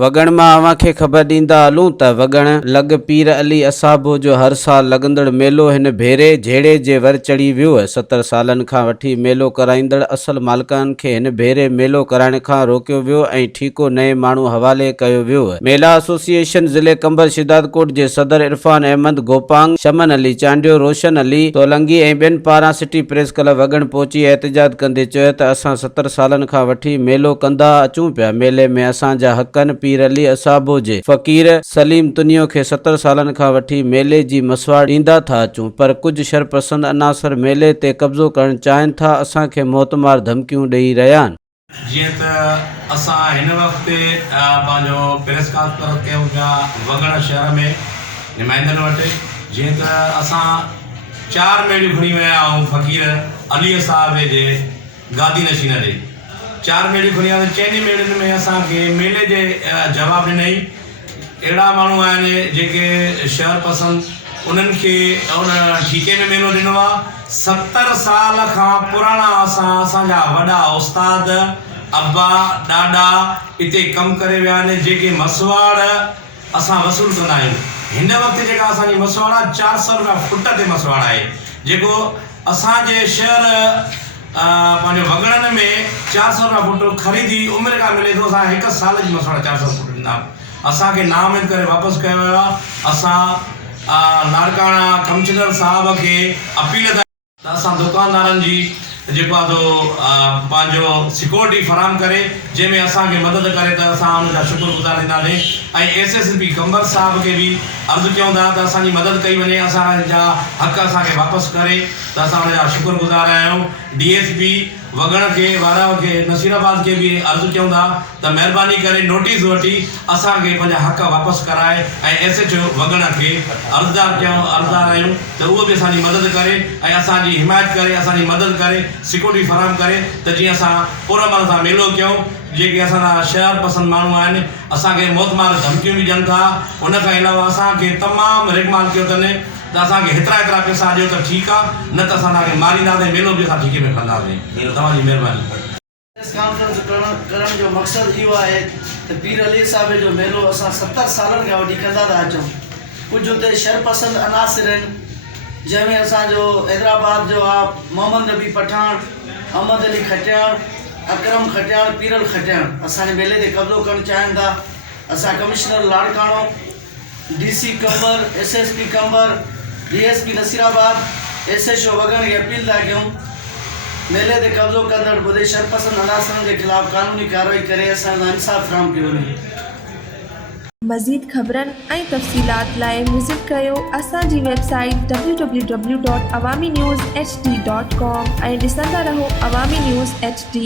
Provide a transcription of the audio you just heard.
वगण मां अवां खे ख़बर ॾींदा हलूं त वगण लॻ पीर अली असाबो जो हर साल लॻंदड़ मेलो हिन भेरे झेड़े जे वर चढ़ी वियो। 70 सालनि खां वठी मेलो कराईंदड़ असल मालिकनि खे हिन भेरे मेलो कराइण खां रोकियो वियो ऐं ठीको नए माण्हू हवाले कयो वियो। मेला एसोसिएशन ज़िले कंबर शिदातकोट जे सदर इरफान अहमद गोपांग, शमन अली चांडियो, रोशन अली तोलंगी ऐं ॿियनि पारां सिटी प्रेस क्लब वगण पहुची एहतजाज कंदे चयो त असां 70 सालनि खां वठी मेलो कंदा अचूं पिया। मेले में असांजा हक़नि पीर अली असाबो जे फ़कीर सलीम तुनियो खे 70 सालनि खां वठी मेले जी मसवाड़ ॾींदा था अचूं, पर कुझु शरपसंद अनासर मेले ते कब्ज़ो करणु चाहिनि था। असांखे मौतमार धमकियूं ॾेई रहिया आहिनि। जीअं त असां हिन वक़्तु पंहिंजो प्रेस कॉन्फ्रेंस कयूं पिया वगण शहर में नुमाइंदनि वटि। जीअं त असां 4 मेलियूं खणी विया आहियूं फ़कीर अली साहब जे गादी नशीन ॾे। 4 मेलियूं खणी आहियूं। चइनि मेलियुनि में असांखे मेले जे जवाबु ॾिनई। अहिड़ा माण्हू आहिनि जेके शहर पसंदि, उन्हनि खे उन ठीके में मेलो ॾिनो आहे। 70 साल खां पुराणा असांजा वॾा उस्ताद अब्बा ॾाॾा हिते कमु करे विया आहिनि, जेके मसवाड़ असां वसूल कंदा आहियूं। हिन वक़्तु जेका असांजी मसवाड़ आहे 400 रुपया फुट ते मसवाड़ आहे, जेको असांजे शहर पंहिंजो वगणनि में 400 रुपया फुट ख़रीदी उमिरि खां मिले थो। असां 1 साल जी मसवाड़ 400 फुट ॾींदा। असांखे नाउमीद करे वापसि कयो वियो आहे। असां लाड़काणा कमिश्नर साहब खे अपील कई त असां दुकानदारनि जी जेको आहे तो पंहिंजो सिक्योरिटी फराहम करे, जंहिंमें असांखे मदद करे त असां उनजा शुक्रगुज़ार थींदासीं। ऐं SSP कंबर साहब खे बि अर्ज़ु कयूं था त असांजी मदद कई वञे, असांजा हक़ असांखे वापसि करे, त असां उनजा शुक्रगुज़ार आहियूं। DSP वगण खे वारा खे नसीराबाद खे बि अर्ज़ु कयूं था त महिरबानी करे नोटिस वठी असांखे पंहिंजा हक़ वापसि कराए, ऐं SHO वगण खे अर्ज़दार आहियूं त उहो बि असांजी मदद करे ऐं असांजी हिमायत करे, असांजी मदद करे, सिक्योरिटी फराहम करे, त जीअं असां पुरअमन सां मेलो कयूं। जेके असांजा शहर पसंदि माण्हू आहिनि असांखे मौतमार धमकियूं बि ॾियनि था। उनखां अलावा असांखे तमामु रिगमाल कयो अथनि त असांखे हेतिरा पैसा ॾियो त ठीकु आहे, न त असां तव्हांखे मारींदासीं, मेलो बि असां ठीके में कंदासीं। तव्हांजी महिरबानी। प्रेस कॉन्फ्रेंस करण जो मक़सदु इहो आहे त पीर अली साहब जो मेलो असां 70 सालनि खां वठी कंदा था अचूं। कुझु हुते शरपसंद अनासिर आहिनि, जंहिंमें असांजो हैदराबाद जो आहे मोहम्मद नबी पठान, अहमद अली खटियाण, अकरम खटियाण, पीरल खटियाण असांजे मेले ते कब्ज़ो करणु चाहिनि था। असां कमिश्नर लाड़काणो, DC कंबर, SSP कंबर, DSP नसीराबाद, SHO वगण खे अपील था कयूं मेले ते कब्ज़ो कंदड़ ॿुधे शरपसंद अनासरनि जे ख़िलाफ़ कानूनी कार्रवाई करे असांजा इंसाफ़ फराहम कयो वञे। मज़ीद ख़बरनि ऐं तफ़सीलात लाइ विज़िट कयो असांजी वेबसाइट www.awamiNewsHD.com ऐं ॾिसंदा रहो अवामी न्यूज़ HD।